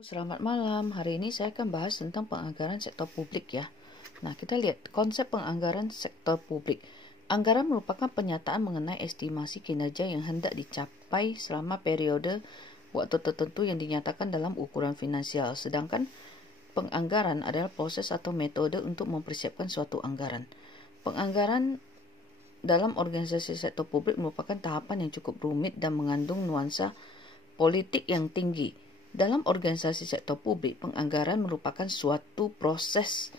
Selamat malam, hari ini saya akan bahas tentang penganggaran sektor publik ya. Nah, kita lihat konsep penganggaran sektor publik. Anggaran merupakan penyataan mengenai estimasi kinerja yang hendak dicapai selama periode waktu tertentu yang dinyatakan dalam ukuran finansial. Sedangkan penganggaran adalah proses atau metode untuk mempersiapkan suatu anggaran. Penganggaran dalam organisasi sektor publik merupakan tahapan yang cukup rumit dan mengandung nuansa politik yang tinggi. Dalam organisasi sektor publik, penganggaran merupakan suatu proses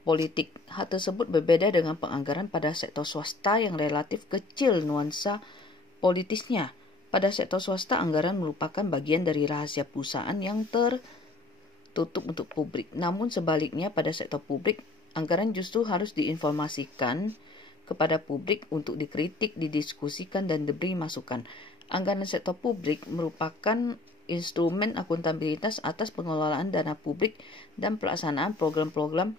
politik. Hal tersebut berbeda dengan penganggaran pada sektor swasta yang relatif kecil nuansa politisnya. Pada sektor swasta, anggaran merupakan bagian dari rahasia perusahaan yang tertutup untuk publik. Namun sebaliknya, pada sektor publik, anggaran justru harus diinformasikan kepada publik untuk dikritik, didiskusikan, dan diberi masukan. Anggaran sektor publik merupakan instrumen akuntabilitas atas pengelolaan dana publik dan pelaksanaan program-program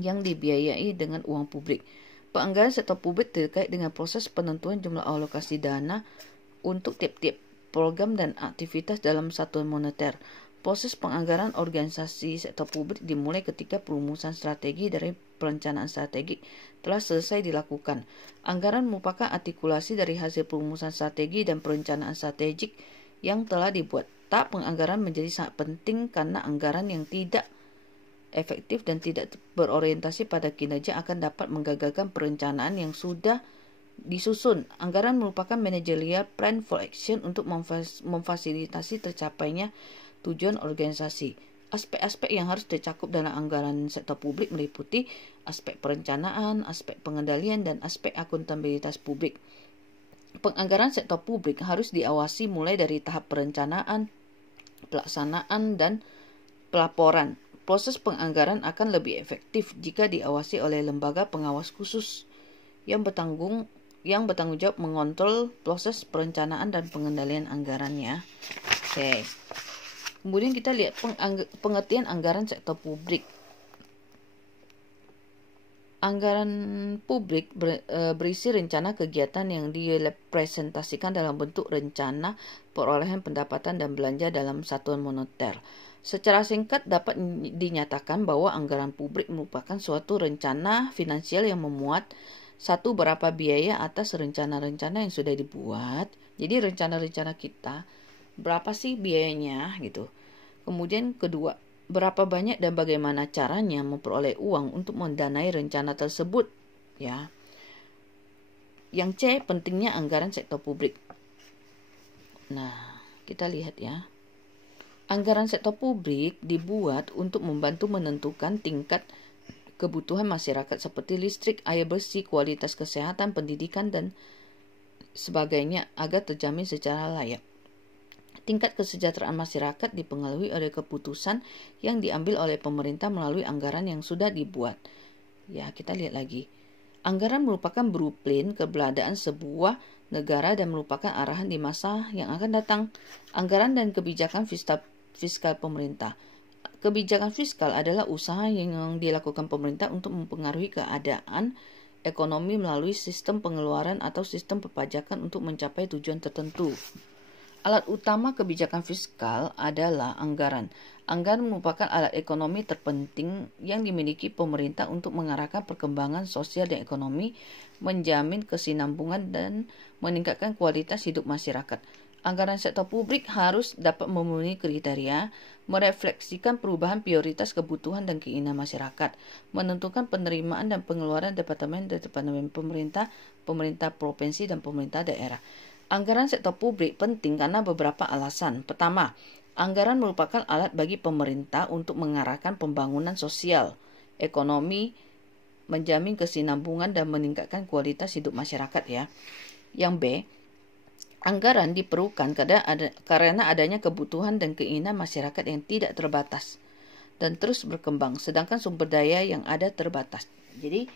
yang dibiayai dengan uang publik. Penganggaran sektor publik terkait dengan proses penentuan jumlah alokasi dana untuk tiap-tiap program dan aktivitas dalam satuan moneter. Proses penganggaran organisasi sektor publik dimulai ketika perumusan strategi dari perencanaan strategik telah selesai dilakukan. Anggaran merupakan artikulasi dari hasil perumusan strategi dan perencanaan strategik yang telah dibuat. Penganggaran menjadi sangat penting karena anggaran yang tidak efektif dan tidak berorientasi pada kinerja akan dapat menggagalkan perencanaan yang sudah disusun. Anggaran merupakan managerial plan for action untuk memfasilitasi tercapainya tujuan organisasi. Aspek-aspek yang harus tercakup dalam anggaran sektor publik meliputi aspek perencanaan, aspek pengendalian, dan aspek akuntabilitas publik. Penganggaran sektor publik harus diawasi mulai dari tahap perencanaan, pelaksanaan, dan pelaporan. Proses penganggaran akan lebih efektif jika diawasi oleh lembaga pengawas khusus yang bertanggung jawab mengontrol proses perencanaan dan pengendalian anggarannya. Oke. Kemudian kita lihat pengertian anggaran sektor publik. Anggaran publik berisi rencana kegiatan yang direpresentasikan dalam bentuk rencana perolehan pendapatan dan belanja dalam satuan moneter. Secara singkat dapat dinyatakan bahwa anggaran publik merupakan suatu rencana finansial yang memuat satu berapa biaya atas rencana-rencana yang sudah dibuat. Jadi rencana-rencana kita berapa sih biayanya gitu. Kemudian kedua, berapa banyak dan bagaimana caranya memperoleh uang untuk mendanai rencana tersebut, ya. Yang C, pentingnya anggaran sektor publik. Nah, kita lihat ya. Anggaran sektor publik dibuat untuk membantu menentukan tingkat kebutuhan masyarakat seperti listrik, air bersih, kualitas kesehatan, pendidikan, dan sebagainya agar terjamin secara layak. Tingkat kesejahteraan masyarakat dipengaruhi oleh keputusan yang diambil oleh pemerintah melalui anggaran yang sudah dibuat. Ya, kita lihat lagi. Anggaran merupakan blueprint keberadaan sebuah negara dan merupakan arahan di masa yang akan datang. Anggaran dan kebijakan fiskal pemerintah. Kebijakan fiskal adalah usaha yang dilakukan pemerintah untuk mempengaruhi keadaan ekonomi melalui sistem pengeluaran atau sistem perpajakan untuk mencapai tujuan tertentu. Alat utama kebijakan fiskal adalah anggaran. Anggaran merupakan alat ekonomi terpenting yang dimiliki pemerintah untuk mengarahkan perkembangan sosial dan ekonomi, menjamin kesinambungan, dan meningkatkan kualitas hidup masyarakat. Anggaran sektor publik harus dapat memenuhi kriteria, merefleksikan perubahan prioritas kebutuhan dan keinginan masyarakat, menentukan penerimaan dan pengeluaran departemen pemerintah, pemerintah provinsi, dan pemerintah daerah. Anggaran sektor publik penting karena beberapa alasan. Pertama, anggaran merupakan alat bagi pemerintah untuk mengarahkan pembangunan sosial, ekonomi, menjamin kesinambungan, dan meningkatkan kualitas hidup masyarakat ya. Yang B, anggaran diperlukan karena adanya kebutuhan dan keinginan masyarakat yang tidak terbatas dan terus berkembang, sedangkan sumber daya yang ada terbatas. Jadi,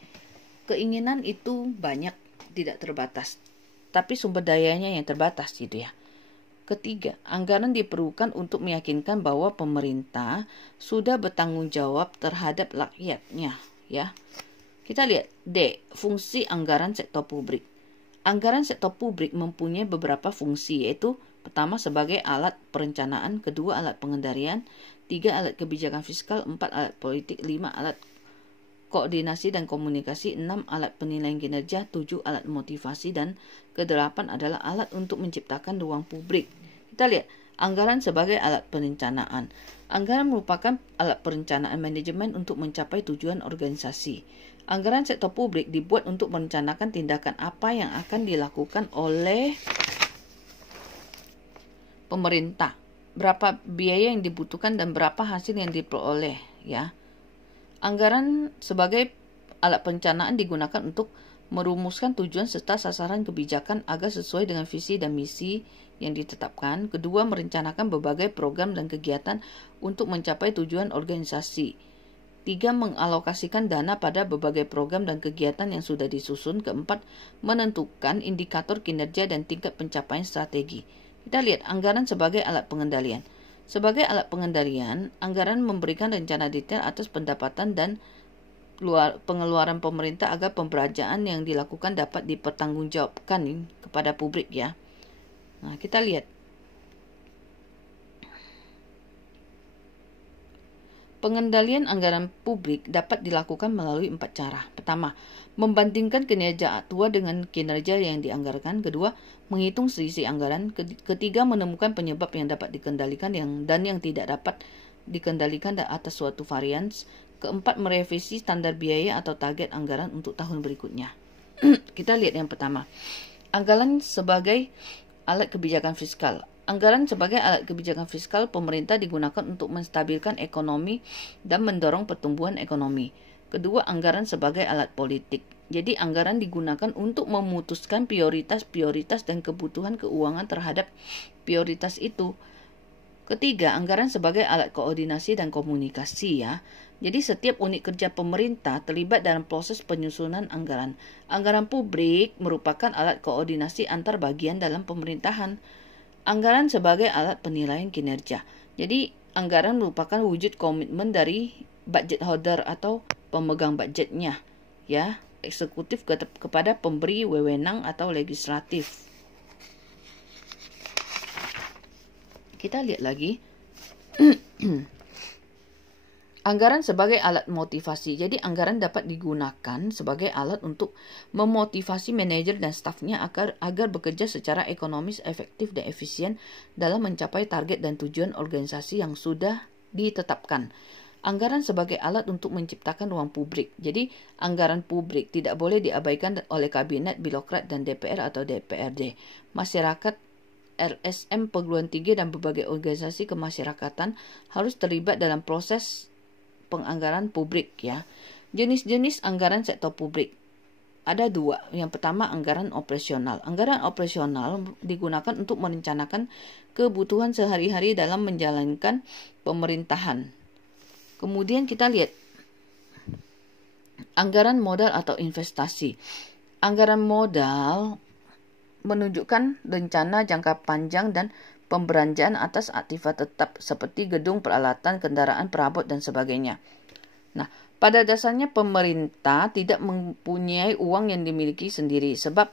keinginan itu banyak, tidak terbatas, tapi sumber dayanya yang terbatas gitu ya. Ketiga, anggaran diperlukan untuk meyakinkan bahwa pemerintah sudah bertanggung jawab terhadap rakyatnya ya. Kita lihat D, fungsi anggaran sektor publik. Anggaran sektor publik mempunyai beberapa fungsi, yaitu Pertama, sebagai alat perencanaan, kedua alat pengendalian, 3 alat kebijakan fiskal, 4 alat politik, 5 alat koordinasi dan komunikasi, 6 alat penilaian kinerja, 7 alat motivasi, dan ke-8 adalah alat untuk menciptakan ruang publik. Kita lihat, anggaran sebagai alat perencanaan. Anggaran merupakan alat perencanaan manajemen untuk mencapai tujuan organisasi. Anggaran sektor publik dibuat untuk merencanakan tindakan apa yang akan dilakukan oleh pemerintah, berapa biaya yang dibutuhkan dan berapa hasil yang diperoleh, ya. Anggaran sebagai alat perencanaan digunakan untuk merumuskan tujuan serta sasaran kebijakan agar sesuai dengan visi dan misi yang ditetapkan. Kedua, merencanakan berbagai program dan kegiatan untuk mencapai tujuan organisasi. 3, mengalokasikan dana pada berbagai program dan kegiatan yang sudah disusun. Keempat, menentukan indikator kinerja dan tingkat pencapaian strategi. Kita lihat anggaran sebagai alat pengendalian. Sebagai alat pengendalian, anggaran memberikan rencana detail atas pendapatan dan pengeluaran pemerintah agar pembelanjaan yang dilakukan dapat dipertanggungjawabkan kepada publik, ya. Nah, kita lihat. Pengendalian anggaran publik dapat dilakukan melalui 4 cara. Pertama, membandingkan kinerja aktual dengan kinerja yang dianggarkan. Kedua, menghitung selisih anggaran. Ketiga, menemukan penyebab yang dapat dikendalikan dan yang tidak dapat dikendalikan atas suatu varians. Keempat, merevisi standar biaya atau target anggaran untuk tahun berikutnya. Kita lihat yang pertama. Anggaran sebagai alat kebijakan fiskal. Anggaran sebagai alat kebijakan fiskal pemerintah digunakan untuk menstabilkan ekonomi dan mendorong pertumbuhan ekonomi. Kedua, anggaran sebagai alat politik. Jadi anggaran digunakan untuk memutuskan prioritas-prioritas dan kebutuhan keuangan terhadap prioritas itu. Ketiga, anggaran sebagai alat koordinasi dan komunikasi, ya. Jadi setiap unit kerja pemerintah terlibat dalam proses penyusunan anggaran. Anggaran publik merupakan alat koordinasi antar bagian dalam pemerintahan. Anggaran sebagai alat penilaian kinerja. Jadi, anggaran merupakan wujud komitmen dari budget holder atau pemegang budgetnya, ya, eksekutif kepada pemberi wewenang atau legislatif. Kita lihat lagi. Anggaran sebagai alat motivasi. Jadi anggaran dapat digunakan sebagai alat untuk memotivasi manajer dan stafnya agar bekerja secara ekonomis, efektif, dan efisien dalam mencapai target dan tujuan organisasi yang sudah ditetapkan. Anggaran sebagai alat untuk menciptakan ruang publik. Jadi anggaran publik tidak boleh diabaikan oleh kabinet, birokrat, dan DPR atau DPRD. Masyarakat, LSM, perguruan tinggi, dan berbagai organisasi kemasyarakatan harus terlibat dalam proses penganggaran publik, ya. Jenis-jenis anggaran sektor publik ada 2. Yang pertama, anggaran operasional. Anggaran operasional digunakan untuk merencanakan kebutuhan sehari-hari dalam menjalankan pemerintahan. Kemudian kita lihat anggaran modal atau investasi. Anggaran modal menunjukkan rencana jangka panjang dan pembelanjaan atas aktivitas tetap seperti gedung, peralatan, kendaraan, perabot, dan sebagainya. Nah, pada dasarnya pemerintah tidak mempunyai uang yang dimiliki sendiri sebab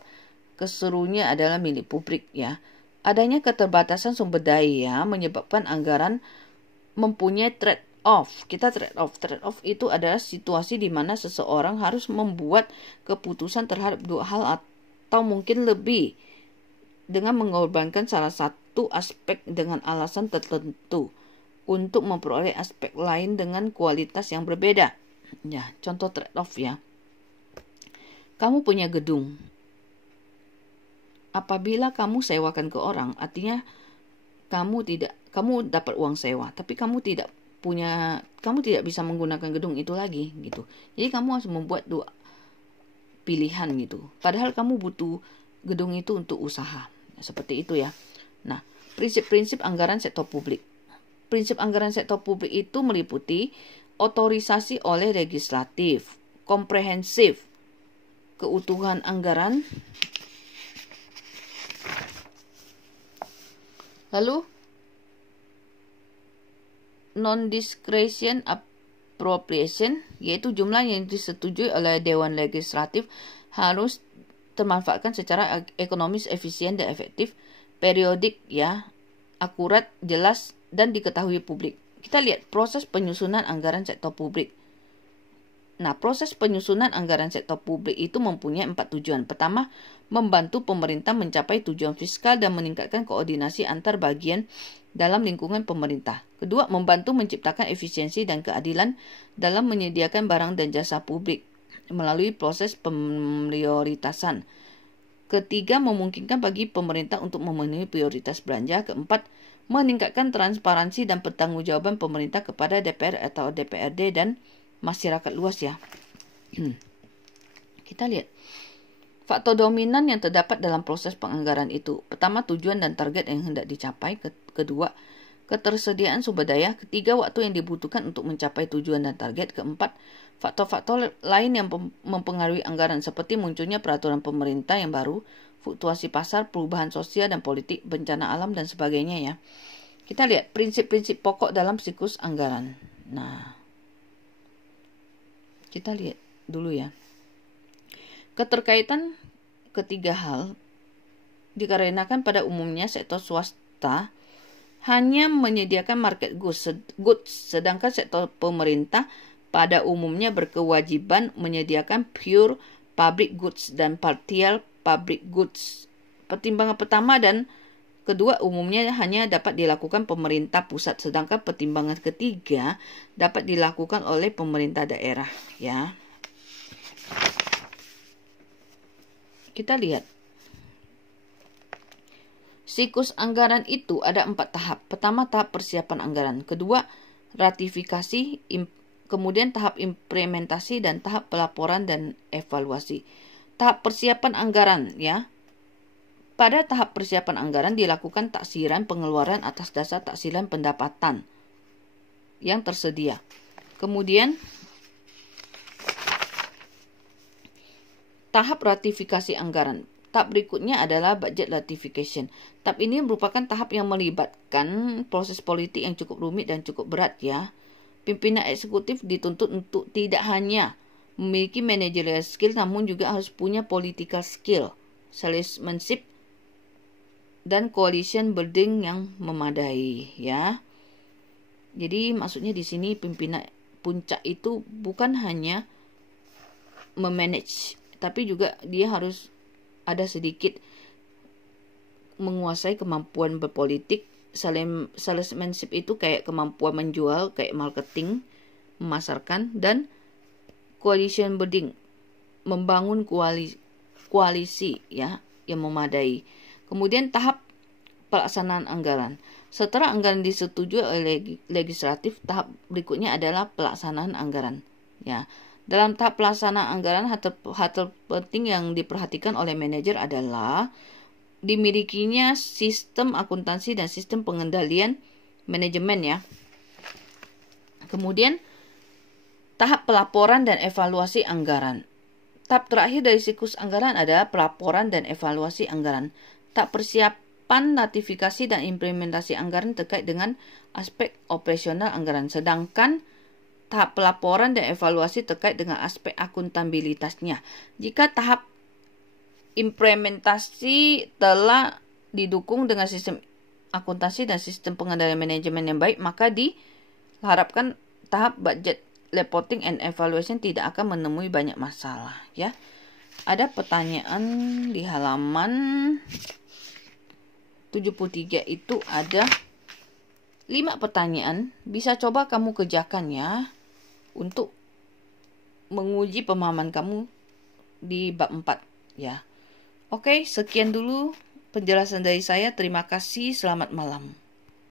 keseluruhnya adalah milik publik, ya. Adanya keterbatasan sumber daya menyebabkan anggaran mempunyai trade-off. Trade-off itu adalah situasi di mana seseorang harus membuat keputusan terhadap 2 hal atau mungkin lebih dengan mengorbankan salah satu aspek dengan alasan tertentu untuk memperoleh aspek lain dengan kualitas yang berbeda. Ya, contoh trade-off, ya. Kamu punya gedung. Apabila kamu sewakan ke orang, artinya kamu dapat uang sewa, tapi kamu tidak bisa menggunakan gedung itu lagi, gitu. Jadi kamu harus membuat 2 pilihan, gitu. Padahal kamu butuh gedung itu untuk usaha. Seperti itu, ya. Nah, prinsip-prinsip anggaran sektor publik. Prinsip anggaran sektor publik itu meliputi otorisasi oleh legislatif, komprehensif, keutuhan anggaran, lalu non-discretion appropriation, yaitu jumlah yang disetujui oleh Dewan Legislatif harus termanfaatkan secara ekonomis, efisien, dan efektif. periodik ya, akurat, jelas, dan diketahui publik. Kita lihat proses penyusunan anggaran sektor publik. Nah, proses penyusunan anggaran sektor publik itu mempunyai 4 tujuan. Pertama, membantu pemerintah mencapai tujuan fiskal dan meningkatkan koordinasi antar bagian dalam lingkungan pemerintah. Kedua, membantu menciptakan efisiensi dan keadilan dalam menyediakan barang dan jasa publik melalui proses pemprioritasan. Ketiga, memungkinkan bagi pemerintah untuk memenuhi prioritas belanja. Keempat, meningkatkan transparansi dan pertanggungjawaban pemerintah kepada DPR atau DPRD dan masyarakat luas ya. Kita lihat faktor dominan yang terdapat dalam proses penganggaran itu. Pertama, tujuan dan target yang hendak dicapai. Kedua, ketersediaan sumber daya. Ketiga, waktu yang dibutuhkan untuk mencapai tujuan dan target. Keempat, faktor-faktor lain yang mempengaruhi anggaran seperti munculnya peraturan pemerintah yang baru, fluktuasi pasar, perubahan sosial dan politik, bencana alam dan sebagainya ya. Kita lihat prinsip-prinsip pokok dalam siklus anggaran. Nah, kita lihat dulu ya. Keterkaitan ketiga hal dikarenakan pada umumnya sektor swasta hanya menyediakan market goods, sedangkan sektor pemerintah pada umumnya berkewajiban menyediakan pure public goods dan partial public goods. Pertimbangan pertama dan kedua umumnya hanya dapat dilakukan pemerintah pusat, sedangkan pertimbangan ketiga dapat dilakukan oleh pemerintah daerah ya. Kita lihat. Siklus anggaran itu ada 4 tahap. Pertama, tahap persiapan anggaran. Kedua, ratifikasi, kemudian tahap implementasi dan tahap pelaporan dan evaluasi. Tahap persiapan anggaran ya. Pada tahap persiapan anggaran dilakukan taksiran pengeluaran atas dasar taksiran pendapatan yang tersedia. Kemudian tahap ratifikasi anggaran. Tahap berikutnya adalah budget ratification. Tahap ini merupakan tahap yang melibatkan proses politik yang cukup rumit dan cukup berat ya. Pimpinan eksekutif dituntut untuk tidak hanya memiliki managerial skill namun juga harus punya political skill, salesmanship, dan coalition building yang memadai ya. Jadi maksudnya di sini pimpinan puncak itu bukan hanya memanage, tapi juga dia harus ada sedikit menguasai kemampuan berpolitik. Salesmanship itu kayak kemampuan menjual, kayak marketing, memasarkan, dan coalition building, membangun koalisi ya yang memadai. Kemudian tahap pelaksanaan anggaran. Setelah anggaran disetujui oleh legislatif, tahap berikutnya adalah pelaksanaan anggaran. Ya, dalam tahap pelaksanaan anggaran, hal terpenting yang diperhatikan oleh manajer adalah dimilikinya sistem akuntansi dan sistem pengendalian manajemen ya. Kemudian tahap pelaporan dan evaluasi anggaran. Tahap terakhir dari siklus anggaran adalah pelaporan dan evaluasi anggaran. Tahap persiapan, ratifikasi, dan implementasi anggaran terkait dengan aspek operasional anggaran. Sedangkan tahap pelaporan dan evaluasi terkait dengan aspek akuntabilitasnya. Jika tahap implementasi telah didukung dengan sistem akuntansi dan sistem pengendalian manajemen yang baik, maka diharapkan tahap budget reporting and evaluation tidak akan menemui banyak masalah ya. Ada pertanyaan di halaman 73 itu ada 5 pertanyaan. Bisa coba kamu kerjakan ya untuk menguji pemahaman kamu di bab 4 ya. Oke, sekian dulu penjelasan dari saya. Terima kasih. Selamat malam.